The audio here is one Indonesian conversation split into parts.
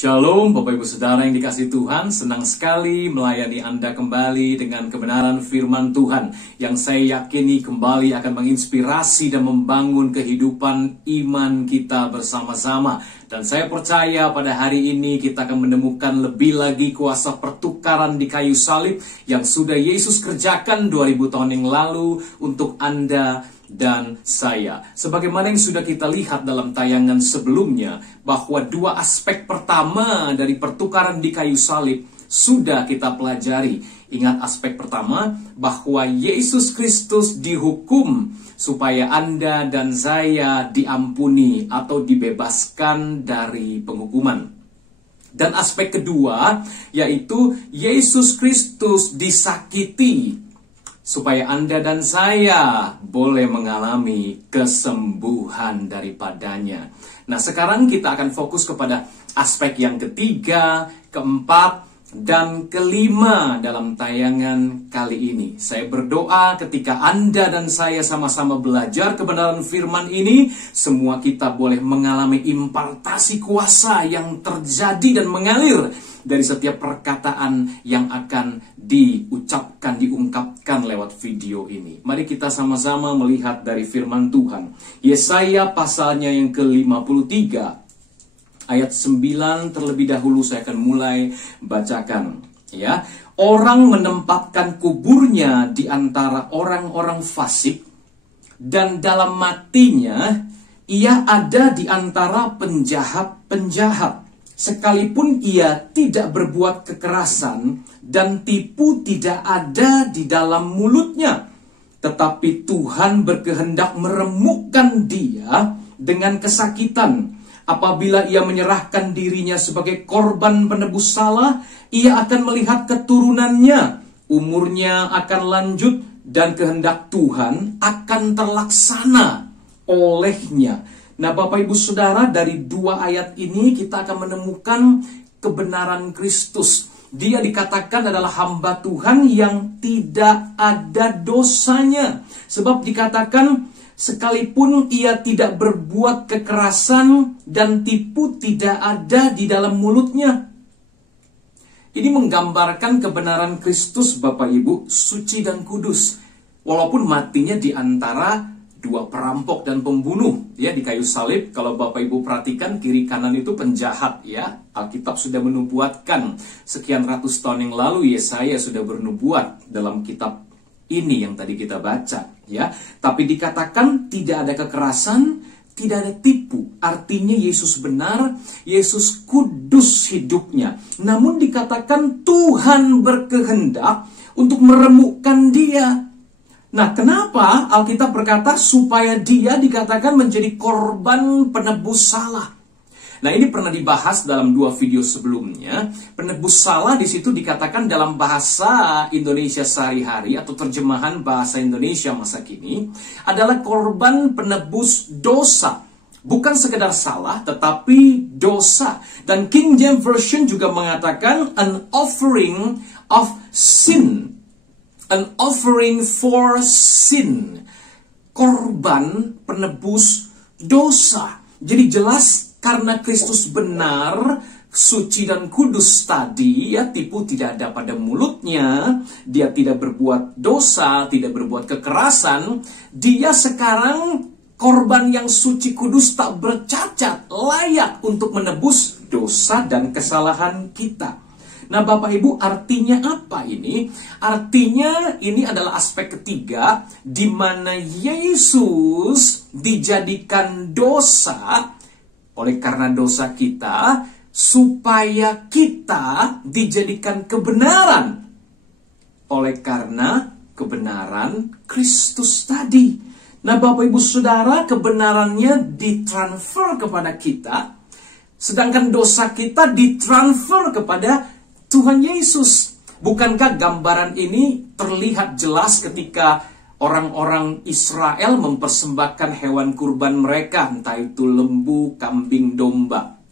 Shalom Bapak Ibu Saudara yang dikasihi Tuhan, senang sekali melayani Anda kembali dengan kebenaran firman Tuhan yang saya yakini kembali akan menginspirasi dan membangun kehidupan iman kita bersama-sama. Dan saya percaya pada hari ini kita akan menemukan lebih lagi kuasa pertukaran di kayu salib yang sudah Yesus kerjakan 2000 tahun yang lalu untuk Anda dan saya. Sebagaimana yang sudah kita lihat dalam tayangan sebelumnya, bahwa dua aspek pertama dari pertukaran di kayu salib sudah kita pelajari. Ingat aspek pertama, bahwa Yesus Kristus dihukum supaya Anda dan saya diampuni atau dibebaskan dari penghukuman. Dan aspek kedua, yaitu Yesus Kristus disakiti supaya Anda dan saya boleh mengalami kesembuhan daripadanya. Nah, sekarang kita akan fokus kepada aspek yang ketiga, keempat, dan kelima dalam tayangan kali ini. Saya berdoa ketika Anda dan saya sama-sama belajar kebenaran firman ini, semua kita boleh mengalami impartasi kuasa yang terjadi dan mengalir dari setiap perkataan yang akan diucapkan, diungkapkan lewat video ini. Mari kita sama-sama melihat dari firman Tuhan. Yesaya pasalnya yang ke-53. Ayat 9 terlebih dahulu saya akan mulai bacakan. Ya, orang menempatkan kuburnya di antara orang-orang fasik, dan dalam matinya ia ada di antara penjahat-penjahat. Sekalipun ia tidak berbuat kekerasan dan tipu tidak ada di dalam mulutnya, tetapi Tuhan berkehendak meremukkan dia dengan kesakitan. Apabila ia menyerahkan dirinya sebagai korban penebus salah, ia akan melihat keturunannya. Umurnya akan lanjut dan kehendak Tuhan akan terlaksana olehnya. Nah, Bapak Ibu Saudara, dari dua ayat ini kita akan menemukan kebenaran Kristus. Dia dikatakan adalah hamba Tuhan yang tidak ada dosanya. Sebab dikatakan, sekalipun ia tidak berbuat kekerasan dan tipu tidak ada di dalam mulutnya. Ini menggambarkan kebenaran Kristus, Bapak Ibu, suci dan kudus. Walaupun matinya di antara dua perampok dan pembunuh, ya, di kayu salib. Kalau Bapak Ibu perhatikan, kiri kanan itu penjahat, ya. Alkitab sudah menubuatkan sekian ratus tahun yang lalu. Yesaya sudah bernubuat dalam kitab ini yang tadi kita baca, ya. Tapi dikatakan tidak ada kekerasan, tidak ada tipu. Artinya Yesus benar, Yesus kudus hidupnya. Namun dikatakan Tuhan berkehendak untuk meremukkan dia. Nah, kenapa Alkitab berkata supaya dia dikatakan menjadi korban penebus salah? Nah, ini pernah dibahas dalam dua video sebelumnya. Penebus salah di situ dikatakan dalam bahasa Indonesia sehari-hari atau terjemahan bahasa Indonesia masa kini adalah korban penebus dosa. Bukan sekedar salah, tetapi dosa. Dan King James Version juga mengatakan an offering of sin. An offering for sin. Korban penebus dosa. Jadi jelas karena Kristus benar, suci dan kudus tadi, ya, tipu tidak ada pada mulutnya, dia tidak berbuat dosa, tidak berbuat kekerasan, dia sekarang korban yang suci kudus tak bercacat, layak untuk menebus dosa dan kesalahan kita. Nah, Bapak Ibu, artinya apa ini? Artinya ini adalah aspek ketiga di mana Yesus dijadikan dosa oleh karena dosa kita, supaya kita dijadikan kebenaran oleh karena kebenaran Kristus tadi. Nah, Bapak Ibu Saudara, kebenarannya ditransfer kepada kita, sedangkan dosa kita ditransfer kepada Tuhan Yesus. Bukankah gambaran ini terlihat jelas ketika orang-orang Israel mempersembahkan hewan kurban mereka, entah itu lembu, kambing, domba.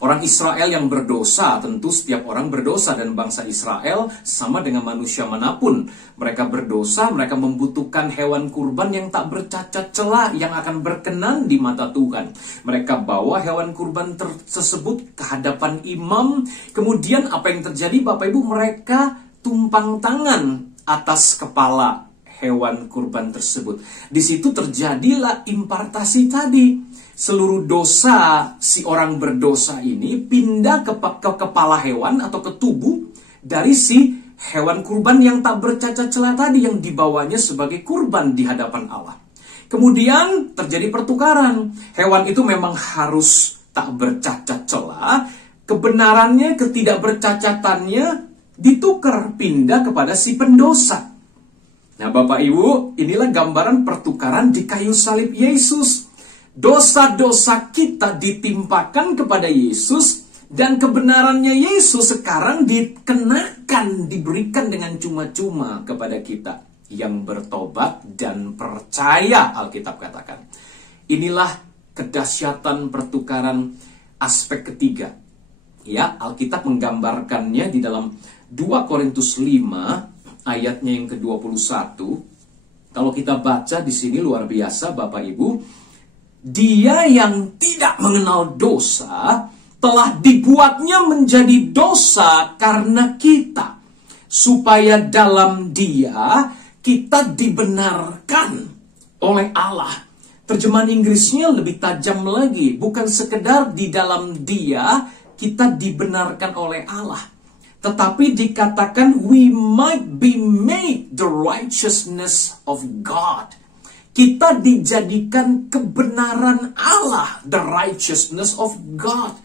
Orang Israel yang berdosa, tentu setiap orang berdosa, dan bangsa Israel sama dengan manusia manapun. Mereka berdosa, mereka membutuhkan hewan kurban yang tak bercacat celah, yang akan berkenan di mata Tuhan. Mereka bawa hewan kurban tersebut ke hadapan imam. Kemudian apa yang terjadi, Bapak Ibu? Mereka tumpang tangan atas kepala hewan kurban tersebut. Di situ terjadilah impartasi tadi. Seluruh dosa si orang berdosa ini pindah ke kepala hewan atau ke tubuh dari si hewan kurban yang tak bercacat celah tadi, yang dibawanya sebagai kurban di hadapan Allah. Kemudian terjadi pertukaran. Hewan itu memang harus tak bercacat celah. Kebenarannya, ketidakbercacatannya ditukar, pindah kepada si pendosa. Nah, Bapak Ibu, inilah gambaran pertukaran di kayu salib Yesus. Dosa-dosa kita ditimpakan kepada Yesus, dan kebenarannya Yesus sekarang dikenakan, diberikan dengan cuma-cuma kepada kita yang bertobat dan percaya, Alkitab katakan. Inilah kedahsyatan pertukaran aspek ketiga. Ya, Alkitab menggambarkannya di dalam 2 Korintus 5 ayatnya yang ke-21. Kalau kita baca di sini luar biasa, Bapak Ibu. Dia yang tidak mengenal dosa telah dibuatnya menjadi dosa karena kita, supaya dalam Dia kita dibenarkan oleh Allah. Terjemahan Inggrisnya lebih tajam lagi, bukan sekedar di dalam Dia kita dibenarkan oleh Allah, tetapi dikatakan we might be made the righteousness of God. Kita dijadikan kebenaran Allah, the righteousness of God.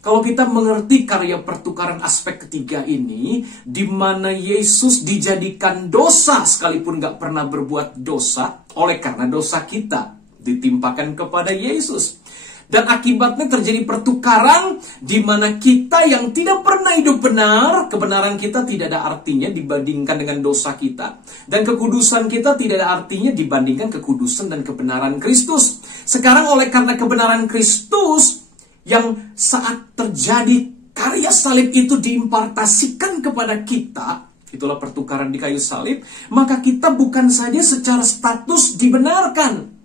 Kalau kita mengerti karya pertukaran aspek ketiga ini, di mana Yesus dijadikan dosa sekalipun gak pernah berbuat dosa, oleh karena dosa kita ditimpakan kepada Yesus. Dan akibatnya terjadi pertukaran di mana kita yang tidak pernah hidup benar, kebenaran kita tidak ada artinya dibandingkan dengan dosa kita. Dan kekudusan kita tidak ada artinya dibandingkan kekudusan dan kebenaran Kristus. Sekarang oleh karena kebenaran Kristus, yang saat terjadi karya salib itu diimpartasikan kepada kita, itulah pertukaran di kayu salib, maka kita bukan saja secara status dibenarkan.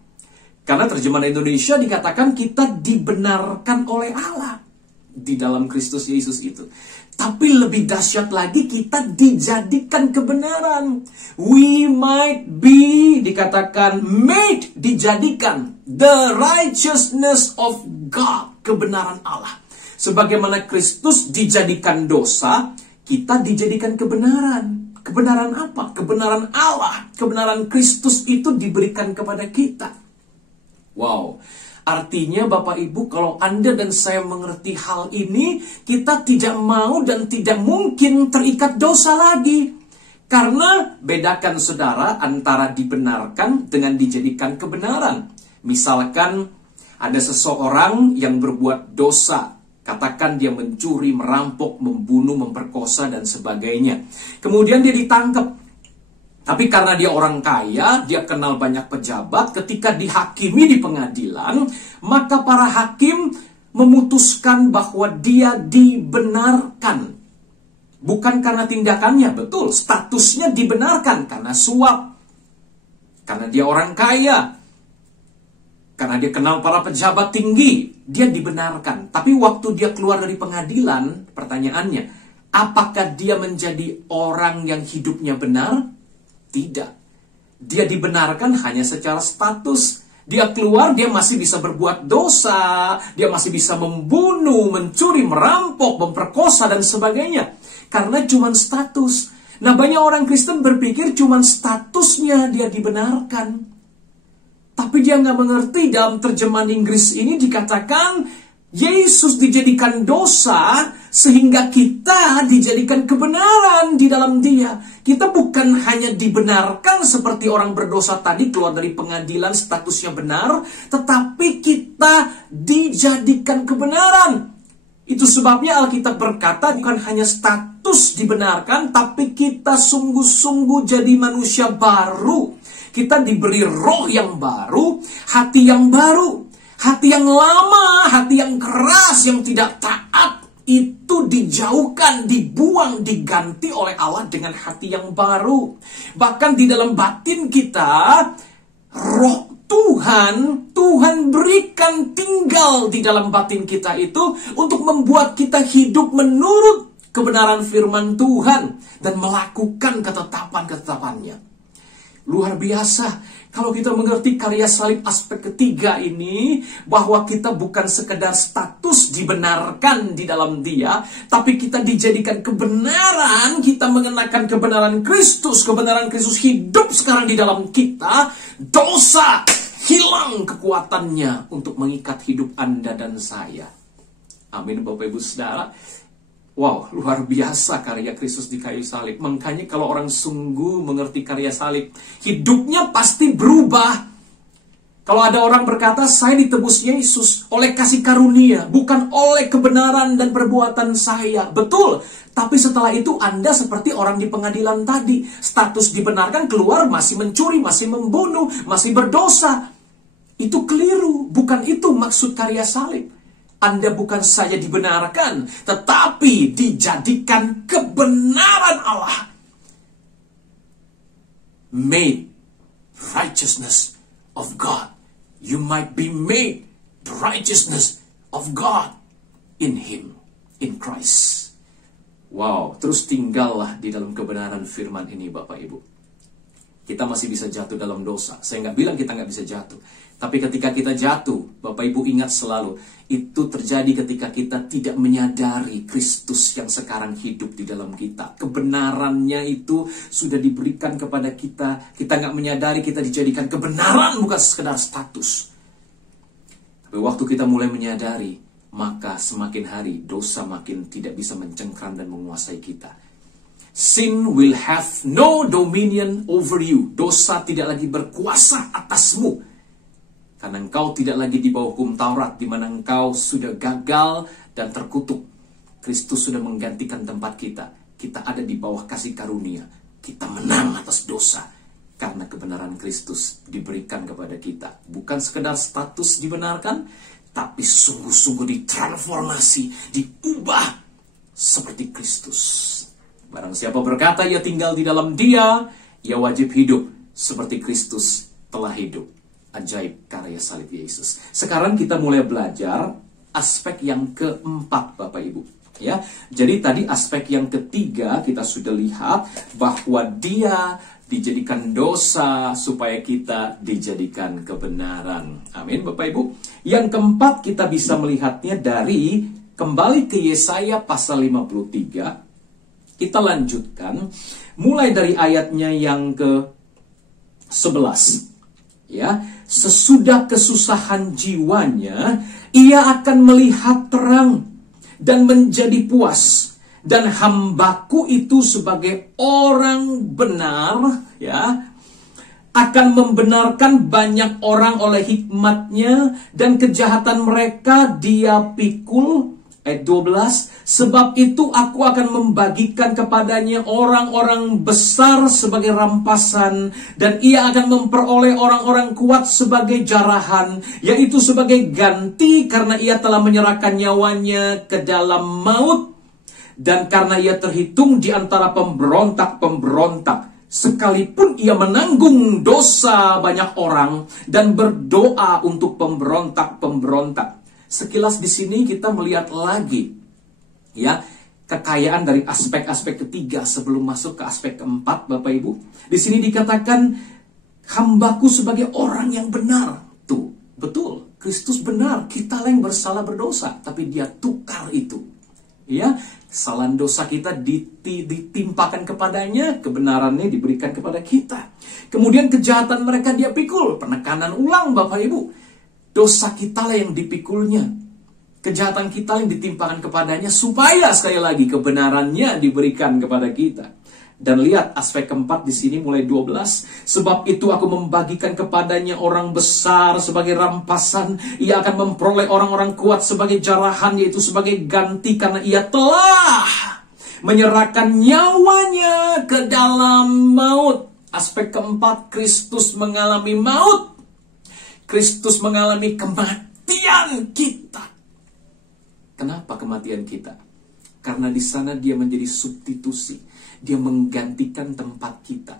Karena terjemahan Indonesia dikatakan kita dibenarkan oleh Allah di dalam Kristus Yesus itu. Tapi lebih dahsyat lagi, kita dijadikan kebenaran. We might be, dikatakan made, dijadikan the righteousness of God, kebenaran Allah. Sebagaimana Kristus dijadikan dosa, kita dijadikan kebenaran. Kebenaran apa? Kebenaran Allah. Kebenaran Kristus itu diberikan kepada kita. Wow, artinya Bapak Ibu, kalau Anda dan saya mengerti hal ini, kita tidak mau dan tidak mungkin terikat dosa lagi. Karena bedakan saudara antara dibenarkan dengan dijadikan kebenaran. Misalkan ada seseorang yang berbuat dosa, katakan dia mencuri, merampok, membunuh, memperkosa dan sebagainya. Kemudian dia ditangkap. Tapi karena dia orang kaya, dia kenal banyak pejabat, ketika dihakimi di pengadilan, maka para hakim memutuskan bahwa dia dibenarkan. Bukan karena tindakannya, betul, statusnya dibenarkan karena suap. Karena dia orang kaya. Karena dia kenal para pejabat tinggi, dia dibenarkan. Tapi waktu dia keluar dari pengadilan, pertanyaannya, apakah dia menjadi orang yang hidupnya benar? Tidak. Dia dibenarkan hanya secara status. Dia keluar, dia masih bisa berbuat dosa. Dia masih bisa membunuh, mencuri, merampok, memperkosa, dan sebagainya. Karena cuma status. Nah, banyak orang Kristen berpikir cuma statusnya dia dibenarkan. Tapi dia nggak mengerti, dalam terjemahan Inggris ini dikatakan Yesus dijadikan dosa sehingga kita dijadikan kebenaran di dalam Dia. Kita bukan hanya dibenarkan seperti orang berdosa tadi keluar dari pengadilan statusnya benar, tetapi kita dijadikan kebenaran. Itu sebabnya Alkitab berkata bukan hanya status dibenarkan, tapi kita sungguh-sungguh jadi manusia baru. Kita diberi roh yang baru, hati yang baru. Hati yang lama, hati yang keras, yang tidak taat dijauhkan, dibuang, diganti oleh Allah dengan hati yang baru. Bahkan di dalam batin kita, roh Tuhan berikan tinggal di dalam batin kita itu untuk membuat kita hidup menurut kebenaran firman Tuhan dan melakukan ketetapan-ketetapannya. Luar biasa. Kalau kita mengerti karya salib aspek ketiga ini, bahwa kita bukan sekedar status dibenarkan di dalam Dia, tapi kita dijadikan kebenaran, kita mengenakan kebenaran Kristus hidup sekarang di dalam kita, dosa hilang kekuatannya untuk mengikat hidup Anda dan saya. Amin, Bapak Ibu Saudara. Wow, luar biasa karya Kristus di kayu salib. Makanya kalau orang sungguh mengerti karya salib, hidupnya pasti berubah. Kalau ada orang berkata, saya ditebus Yesus oleh kasih karunia, bukan oleh kebenaran dan perbuatan saya. Betul, tapi setelah itu Anda seperti orang di pengadilan tadi. Status dibenarkan, keluar masih mencuri, masih membunuh, masih berdosa. Itu keliru, bukan itu maksud karya salib. Anda bukan saja dibenarkan, tetapi dijadikan kebenaran Allah. Made righteousness of God. You might be made the righteousness of God in Him, in Christ. Wow, terus tinggallah di dalam kebenaran firman ini, Bapak Ibu. Kita masih bisa jatuh dalam dosa. Saya nggak bilang kita nggak bisa jatuh. Tapi ketika kita jatuh, Bapak Ibu ingat selalu, itu terjadi ketika kita tidak menyadari Kristus yang sekarang hidup di dalam kita. Kebenarannya itu sudah diberikan kepada kita. Kita nggak menyadari kita dijadikan kebenaran, bukan sekedar status. Tapi waktu kita mulai menyadari, maka semakin hari dosa makin tidak bisa mencengkram dan menguasai kita. Sin will have no dominion over you. Dosa tidak lagi berkuasa atasmu. Karena engkau tidak lagi di bawah hukum Taurat, di mana engkau sudah gagal dan terkutuk. Kristus sudah menggantikan tempat kita. Kita ada di bawah kasih karunia. Kita menang atas dosa. Karena kebenaran Kristus diberikan kepada kita. Bukan sekedar status dibenarkan, tapi sungguh-sungguh ditransformasi, diubah seperti Kristus. Barang siapa berkata ia tinggal di dalam Dia, ia wajib hidup seperti Kristus telah hidup. Ajaib karya salib Yesus. Sekarang kita mulai belajar aspek yang keempat, Bapak Ibu. Ya, jadi tadi aspek yang ketiga kita sudah lihat bahwa Dia dijadikan dosa supaya kita dijadikan kebenaran. Amin, Bapak Ibu. Yang keempat kita bisa melihatnya dari kembali ke Yesaya pasal 53. Kita lanjutkan mulai dari ayatnya yang ke-11. Ya, sesudah kesusahan jiwanya, ia akan melihat terang dan menjadi puas. Dan hambaku itu sebagai orang benar, ya, akan membenarkan banyak orang oleh hikmatnya, dan kejahatan mereka Dia pikul. Ayat 12, sebab itu aku akan membagikan kepadanya orang-orang besar sebagai rampasan, dan ia akan memperoleh orang-orang kuat sebagai jarahan, yaitu sebagai ganti karena ia telah menyerahkan nyawanya ke dalam maut, dan karena ia terhitung di antara pemberontak-pemberontak, sekalipun ia menanggung dosa banyak orang dan berdoa untuk pemberontak-pemberontak. Sekilas di sini kita melihat lagi, ya, kekayaan dari aspek-aspek ketiga sebelum masuk ke aspek keempat, Bapak Ibu. Di sini dikatakan hambaku sebagai orang yang benar. Tuh, betul, Kristus benar. Kita yang bersalah berdosa, tapi Dia tukar itu. Ya, kesalahan dosa kita ditimpakan kepadanya, kebenarannya diberikan kepada kita. Kemudian kejahatan mereka Dia pikul. Penekanan ulang, Bapak Ibu. Dosa kita lah yang dipikulnya. Kejahatan kita yang ditimpakan kepadanya supaya sekali lagi kebenarannya diberikan kepada kita. Dan lihat aspek keempat di sini mulai 12. Sebab itu aku membagikan kepadanya orang besar sebagai rampasan. Ia akan memperoleh orang-orang kuat sebagai jarahan, yaitu sebagai ganti karena ia telah menyerahkan nyawanya ke dalam maut. Aspek keempat, Kristus mengalami maut. Kristus mengalami kematian kita. Kenapa kematian kita? Karena di sana dia menjadi substitusi. Dia menggantikan tempat kita.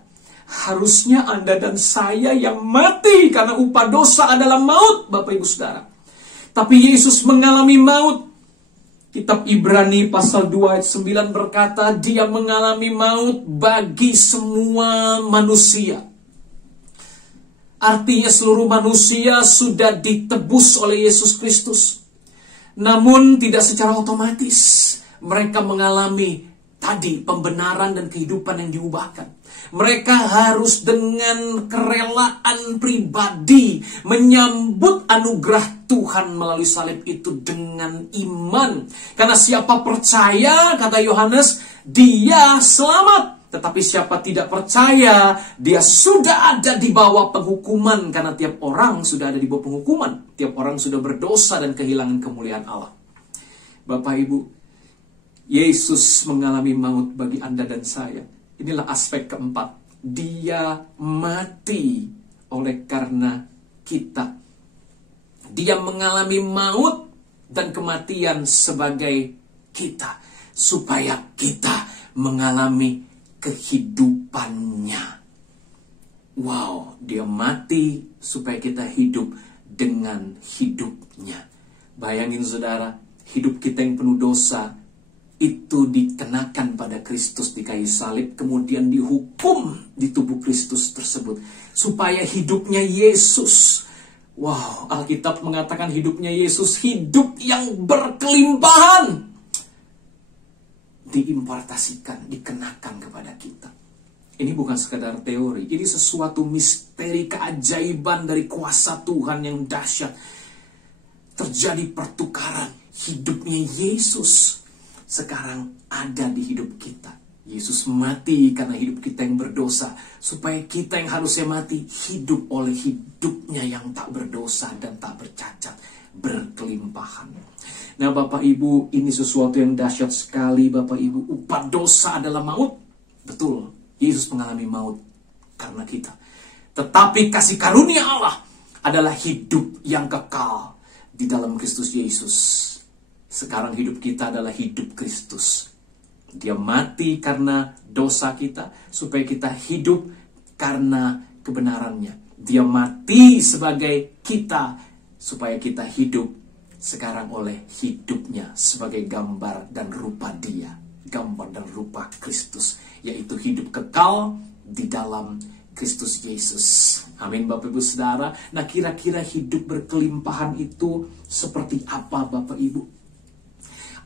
Harusnya Anda dan saya yang mati karena upah dosa adalah maut, Bapak Ibu Saudara. Tapi Yesus mengalami maut. Kitab Ibrani pasal 2 ayat 9 berkata, dia mengalami maut bagi semua manusia. Artinya seluruh manusia sudah ditebus oleh Yesus Kristus. Namun tidak secara otomatis mereka mengalami tadi pembenaran dan kehidupan yang diubahkan. Mereka harus dengan kerelaan pribadi menyambut anugerah Tuhan melalui salib itu dengan iman. Karena siapa percaya, kata Yohanes, dia selamat. Tetapi siapa tidak percaya, dia sudah ada di bawah penghukuman. Karena tiap orang sudah ada di bawah penghukuman. Tiap orang sudah berdosa dan kehilangan kemuliaan Allah. Bapak Ibu, Yesus mengalami maut bagi Anda dan saya. Inilah aspek keempat. Dia mati oleh karena kita. Dia mengalami maut dan kematian sebagai kita. Supaya kita mengalami kehidupannya. Wow, dia mati supaya kita hidup dengan hidupnya. Bayangin saudara, hidup kita yang penuh dosa itu dikenakan pada Kristus di kayu salib, kemudian dihukum di tubuh Kristus tersebut supaya hidupnya Yesus. Wow, Alkitab mengatakan hidupnya Yesus hidup yang berkelimpahan, diimpartasikan, dikenakan kepada kita. Ini bukan sekadar teori, ini sesuatu misteri keajaiban dari kuasa Tuhan yang dahsyat. Terjadi pertukaran, hidupnya Yesus sekarang ada di hidup kita. Yesus mati karena hidup kita yang berdosa, supaya kita yang harusnya mati hidup oleh hidupnya yang tak berdosa dan tak bercacat, berkelimpahan. Nah Bapak Ibu, ini sesuatu yang dahsyat sekali Bapak Ibu. Upah dosa adalah maut. Betul, Yesus mengalami maut karena kita. Tetapi kasih karunia Allah adalah hidup yang kekal di dalam Kristus Yesus. Sekarang hidup kita adalah hidup Kristus. Dia mati karena dosa kita, supaya kita hidup karena kebenarannya. Dia mati sebagai kita, supaya kita hidup sekarang oleh hidupnya sebagai gambar dan rupa dia. Gambar dan rupa Kristus, yaitu hidup kekal di dalam Kristus Yesus. Amin Bapak Ibu Saudara. Nah kira-kira hidup berkelimpahan itu seperti apa Bapak Ibu?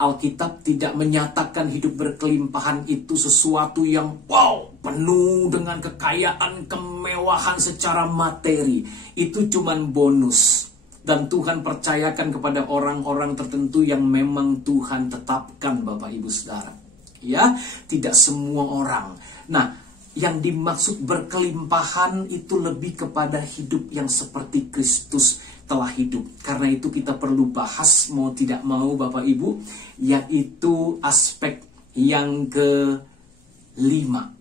Alkitab tidak menyatakan hidup berkelimpahan itu sesuatu yang wow, penuh dengan kekayaan, kemewahan secara materi. Itu cuman bonus. Dan Tuhan percayakan kepada orang-orang tertentu yang memang Tuhan tetapkan Bapak Ibu Saudara. Ya, tidak semua orang. Nah, yang dimaksud berkelimpahan itu lebih kepada hidup yang seperti Kristus telah hidup. Karena itu kita perlu bahas mau tidak mau Bapak Ibu, yaitu aspek yang kelima.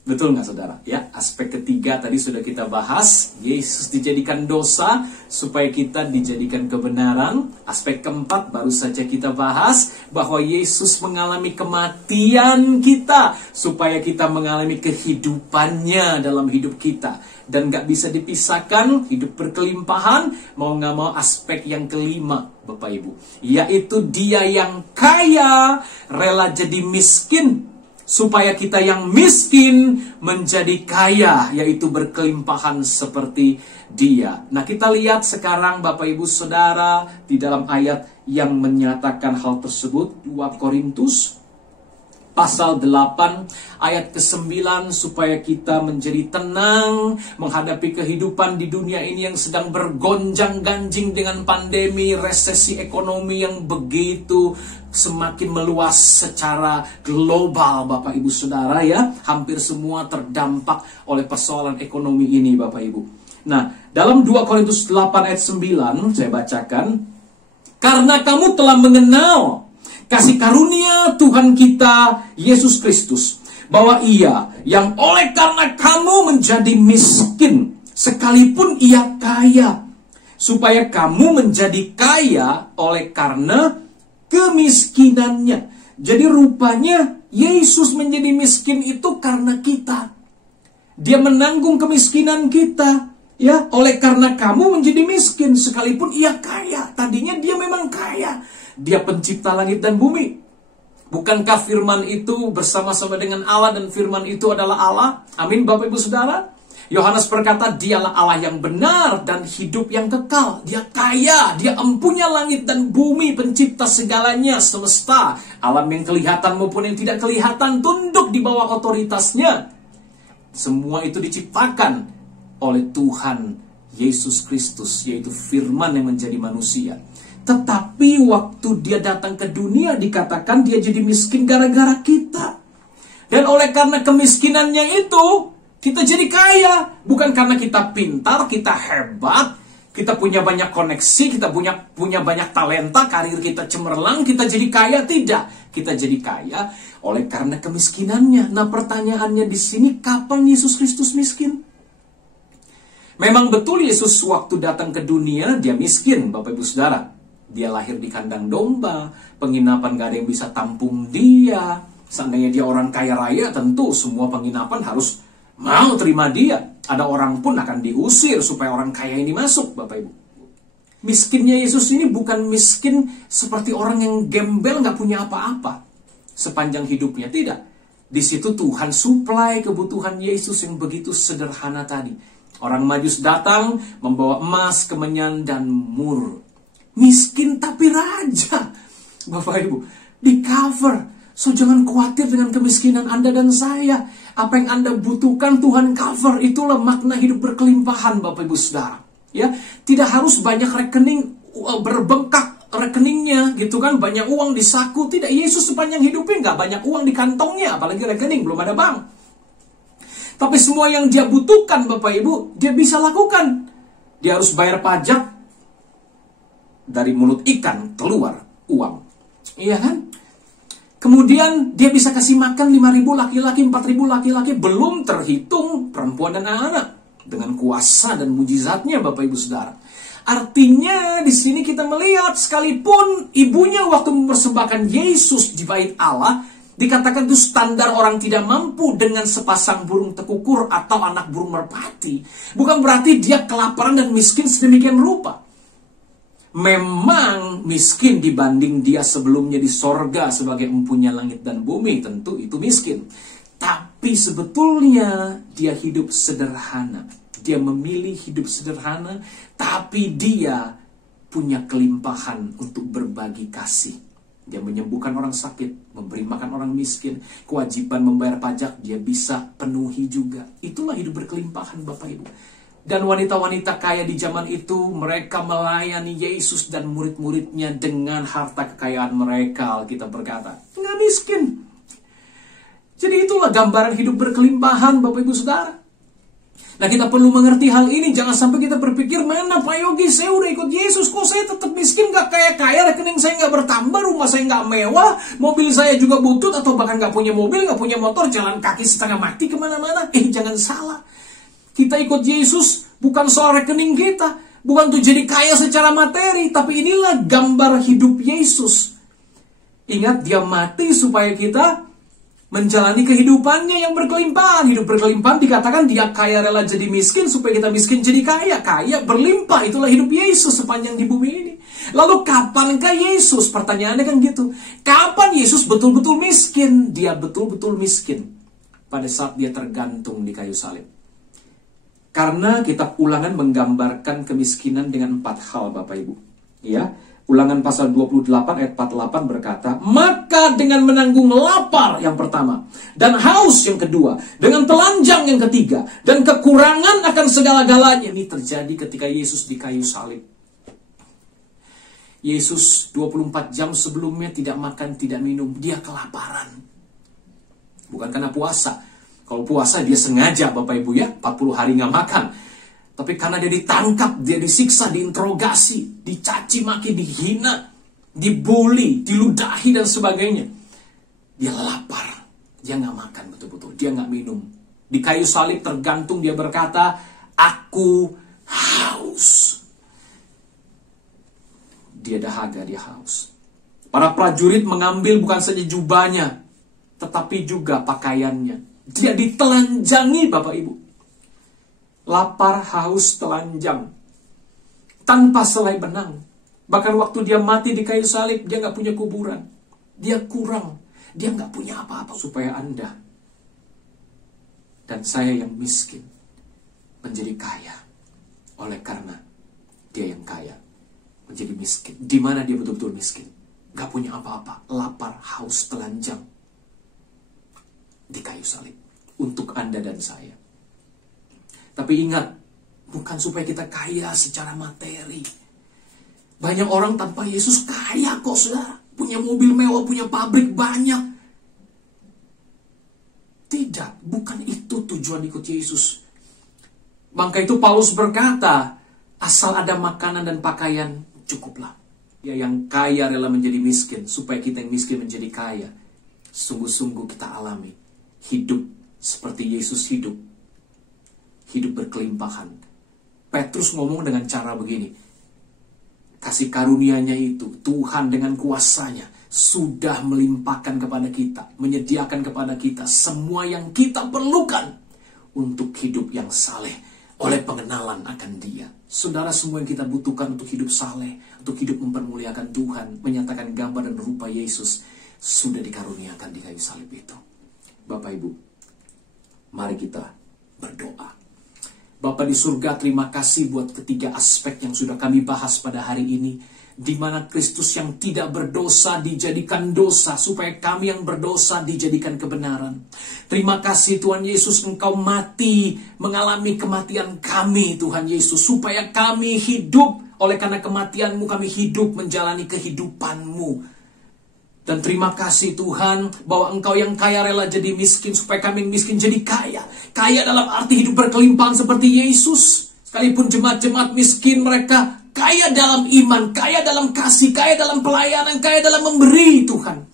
Betul nggak saudara? Ya, aspek ketiga tadi sudah kita bahas. Yesus dijadikan dosa supaya kita dijadikan kebenaran. Aspek keempat baru saja kita bahas bahwa Yesus mengalami kematian kita supaya kita mengalami kehidupannya dalam hidup kita. Dan nggak bisa dipisahkan hidup berkelimpahan mau nggak mau aspek yang kelima Bapak Ibu, yaitu dia yang kaya rela jadi miskin supaya kita yang miskin menjadi kaya, yaitu berkelimpahan seperti dia. Nah kita lihat sekarang Bapak Ibu Saudara di dalam ayat yang menyatakan hal tersebut, 2 Korintus pasal 8 ayat ke-9, supaya kita menjadi tenang menghadapi kehidupan di dunia ini yang sedang bergonjang-ganjing dengan pandemi, resesi ekonomi yang begitu semakin meluas secara global Bapak Ibu Saudara ya. Hampir semua terdampak oleh persoalan ekonomi ini Bapak Ibu. Nah, dalam 2 Korintus 8 ayat 9 saya bacakan, karena kamu telah mengenal kasih karunia Tuhan kita Yesus Kristus, bahwa ia yang oleh karena kamu menjadi miskin sekalipun ia kaya, supaya kamu menjadi kaya oleh karena kemiskinannya, Jadi rupanya Yesus menjadi miskin itu karena kita. Dia menanggung kemiskinan kita. Ya, oleh karena kamu menjadi miskin sekalipun ia kaya. Tadinya dia memang kaya. Dia pencipta langit dan bumi. Bukankah firman itu bersama-sama dengan Allah dan firman itu adalah Allah? Amin, Bapak Ibu Saudara. Yohanes berkata, dialah Allah yang benar dan hidup yang kekal. Dia kaya, dia empunya langit dan bumi, pencipta segalanya, semesta. Alam yang kelihatan maupun yang tidak kelihatan tunduk di bawah otoritasnya. Semua itu diciptakan oleh Tuhan Yesus Kristus, yaitu firman yang menjadi manusia. Tetapi waktu dia datang ke dunia, dikatakan dia jadi miskin gara-gara kita. Dan oleh karena kemiskinannya itu, kita jadi kaya. Bukan karena kita pintar, kita hebat, kita punya banyak koneksi, kita punya banyak talenta, karir kita cemerlang, kita jadi kaya. Tidak, kita jadi kaya oleh karena kemiskinannya. Nah, pertanyaannya di sini, kapan Yesus Kristus miskin? Memang betul Yesus waktu datang ke dunia, dia miskin, Bapak Ibu Saudara. Dia lahir di kandang domba, penginapan gak ada yang bisa tampung dia. Seandainya dia orang kaya raya, tentu semua penginapan harus mau terima dia. Ada orang pun akan diusir supaya orang kaya ini masuk, Bapak Ibu. Miskinnya Yesus ini bukan miskin seperti orang yang gembel gak punya apa-apa sepanjang hidupnya. Tidak. Di situ Tuhan suplai kebutuhan Yesus yang begitu sederhana tadi. Orang Majus datang membawa emas, kemenyan, dan mur. Miskin tapi raja, Bapak Ibu. Di cover. So jangan khawatir dengan kemiskinan Anda dan saya. Apa yang Anda butuhkan Tuhan cover. Itulah makna hidup berkelimpahan, Bapak Ibu Saudara. Ya, tidak harus banyak rekening berbengkak rekeningnya gitu kan, banyak uang di saku. Tidak, Yesus sepanjang hidupnya nggak banyak uang di kantongnya, apalagi rekening, belum ada bank. Tapi semua yang dia butuhkan, Bapak Ibu, dia bisa lakukan. Dia harus bayar pajak, dari mulut ikan keluar uang. Iya kan? Kemudian dia bisa kasih makan 5.000 laki-laki, 4.000 laki-laki, belum terhitung perempuan dan anak-anak. Dengan kuasa dan mujizatnya, Bapak Ibu Saudara. Artinya di sini kita melihat sekalipun ibunya waktu mempersembahkan Yesus di bait Allah, dikatakan itu standar orang tidak mampu dengan sepasang burung tekukur atau anak burung merpati. Bukan berarti dia kelaparan dan miskin sedemikian rupa. Memang miskin dibanding dia sebelumnya di sorga sebagai empunya langit dan bumi. Tentu itu miskin. Tapi sebetulnya dia hidup sederhana. Dia memilih hidup sederhana. Tapi dia punya kelimpahan untuk berbagi kasih. Dia menyembuhkan orang sakit, memberi makan orang miskin, kewajiban membayar pajak, dia bisa penuhi juga. Itulah hidup berkelimpahan, Bapak Ibu. Dan wanita-wanita kaya di zaman itu, mereka melayani Yesus dan murid-muridnya dengan harta kekayaan mereka, kita berkata. Nggak miskin. Jadi itulah gambaran hidup berkelimpahan, Bapak Ibu Saudara. Nah, kita perlu mengerti hal ini. Jangan sampai kita berpikir, mana Pak Yogi, saya udah ikut Yesus, kok saya tetap miskin, gak kaya-kaya, rekening saya gak bertambah, rumah saya gak mewah, mobil saya juga butut, atau bahkan gak punya mobil, gak punya motor, jalan kaki setengah mati kemana-mana. Jangan salah. Kita ikut Yesus bukan soal rekening kita, bukan untuk jadi kaya secara materi, tapi inilah gambar hidup Yesus. Ingat, dia mati supaya kita menjalani kehidupannya yang berkelimpahan. Hidup berkelimpahan dikatakan dia kaya rela jadi miskin supaya kita miskin jadi kaya. Kaya berlimpah, itulah hidup Yesus sepanjang di bumi ini. Lalu kapankah Yesus? Pertanyaannya kan gitu. Kapan Yesus betul-betul miskin? Dia betul-betul miskin pada saat dia tergantung di kayu salib. Karena kitab Ulangan menggambarkan kemiskinan dengan 4 hal, Bapak Ibu. Ya. Ulangan pasal 28 ayat 48 berkata, maka dengan menanggung lapar yang pertama, dan haus yang kedua, dengan telanjang yang ketiga, dan kekurangan akan segala-galanya. Ini terjadi ketika Yesus di kayu salib. Yesus 24 jam sebelumnya tidak makan, tidak minum. Dia kelaparan. Bukan karena puasa. Kalau puasa dia sengaja, Bapak Ibu ya, 40 hari nggak makan. Tapi karena dia ditangkap, dia disiksa, diinterogasi, dicaci maki, dihina, dibully, diludahi dan sebagainya. Dia lapar, dia nggak makan betul-betul, dia nggak minum. Di kayu salib tergantung, dia berkata, aku haus. Dia dahaga, dia haus. Para prajurit mengambil bukan saja jubahnya, tetapi juga pakaiannya. Dia ditelanjangi, Bapak Ibu. Lapar, haus, telanjang. Tanpa selai benang. Bahkan waktu dia mati di kayu salib, dia gak punya kuburan. Dia kurang. Dia gak punya apa-apa. Supaya Anda dan saya yang miskin menjadi kaya. Oleh karena dia yang kaya menjadi miskin. Di mana dia betul-betul miskin? Gak punya apa-apa, lapar, haus, telanjang di kayu salib untuk Anda dan saya. Tapi ingat, bukan supaya kita kaya secara materi. Banyak orang tanpa Yesus kaya kok, saudara. Punya mobil mewah, punya pabrik banyak. Tidak, bukan itu tujuan ikut Yesus. Maka itu Paulus berkata, asal ada makanan dan pakaian, cukuplah. Ya, yang kaya rela menjadi miskin supaya kita yang miskin menjadi kaya. Sungguh-sungguh kita alami hidup seperti Yesus hidup. Hidup berkelimpahan. Petrus ngomong dengan cara begini. Kasih karunia-Nya itu, Tuhan dengan kuasanya sudah melimpahkan kepada kita, menyediakan kepada kita semua yang kita perlukan untuk hidup yang saleh oleh pengenalan akan Dia. Saudara, semua yang kita butuhkan untuk hidup saleh, untuk hidup mempermuliakan Tuhan, menyatakan gambar dan rupa Yesus, sudah dikaruniakan di kayu salib itu. Bapak Ibu, mari kita berdoa. Bapa di surga, terima kasih buat ketiga aspek yang sudah kami bahas pada hari ini, di mana Kristus yang tidak berdosa dijadikan dosa, supaya kami yang berdosa dijadikan kebenaran. Terima kasih Tuhan Yesus, Engkau mati, mengalami kematian kami Tuhan Yesus, supaya kami hidup. Oleh karena kematian-Mu kami hidup menjalani kehidupan-Mu. Dan terima kasih Tuhan, bahwa Engkau yang kaya rela jadi miskin, supaya kami yang miskin jadi kaya. Kaya dalam arti hidup berkelimpahan seperti Yesus. Sekalipun jemaat-jemaat miskin, mereka kaya dalam iman, kaya dalam kasih, kaya dalam pelayanan, kaya dalam memberi Tuhan.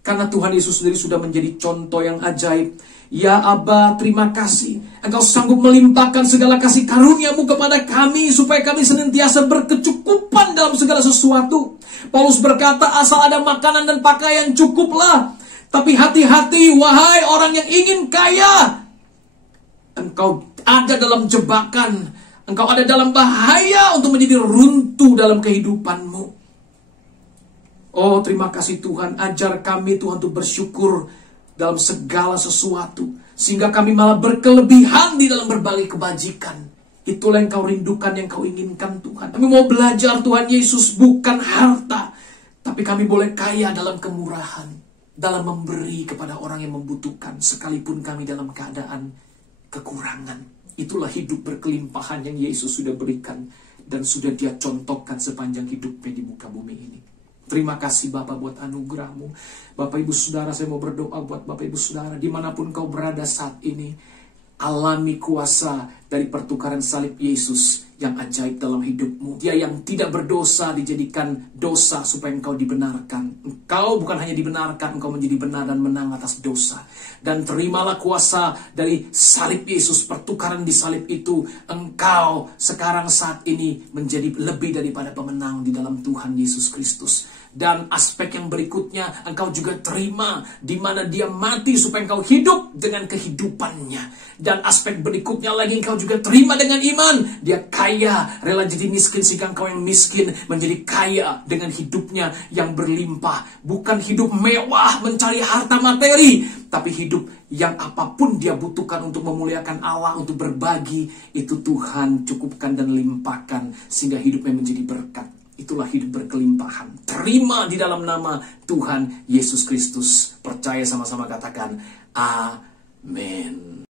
Karena Tuhan Yesus sendiri sudah menjadi contoh yang ajaib. Ya Aba, terima kasih. Engkau sanggup melimpahkan segala kasih karunia-Mu kepada kami, supaya kami senantiasa berkecukupan dalam segala sesuatu. Paulus berkata, asal ada makanan dan pakaian cukuplah. Tapi hati-hati, wahai orang yang ingin kaya. Engkau ada dalam jebakan. Engkau ada dalam bahaya untuk menjadi runtuh dalam kehidupanmu. Oh, terima kasih Tuhan. Ajar kami Tuhan untuk bersyukur dalam segala sesuatu, sehingga kami malah berkelebihan di dalam berbagai kebajikan. Itulah yang Kau rindukan, yang Kau inginkan Tuhan. Kami mau belajar Tuhan Yesus, bukan harta, tapi kami boleh kaya dalam kemurahan, dalam memberi kepada orang yang membutuhkan, sekalipun kami dalam keadaan kekurangan. Itulah hidup berkelimpahan yang Yesus sudah berikan dan sudah Dia contohkan sepanjang hidupnya di muka bumi ini. Terima kasih Bapak buat anugerah-Mu. Bapak Ibu Saudara, saya mau berdoa buat Bapak Ibu Saudara dimanapun kau berada saat ini. Alami kuasa dari pertukaran salib Yesus yang ajaib dalam hidupmu. Dia yang tidak berdosa dijadikan dosa supaya engkau dibenarkan. Engkau bukan hanya dibenarkan, engkau menjadi benar dan menang atas dosa. Dan terimalah kuasa dari salib Yesus, pertukaran di salib itu. Engkau sekarang saat ini menjadi lebih daripada pemenang di dalam Tuhan Yesus Kristus. Dan aspek yang berikutnya, engkau juga terima di mana Dia mati supaya engkau hidup dengan kehidupannya. Dan aspek berikutnya lagi, engkau juga terima dengan iman. Dia kaya, rela jadi miskin sehingga engkau yang miskin menjadi kaya dengan hidupnya yang berlimpah. Bukan hidup mewah mencari harta materi, tapi hidup yang apapun dia butuhkan untuk memuliakan Allah, untuk berbagi, itu Tuhan cukupkan dan limpahkan sehingga hidupnya menjadi berkat. Itulah hidup berkelimpahan. Terima di dalam nama Tuhan Yesus Kristus. Percaya sama-sama katakan amin.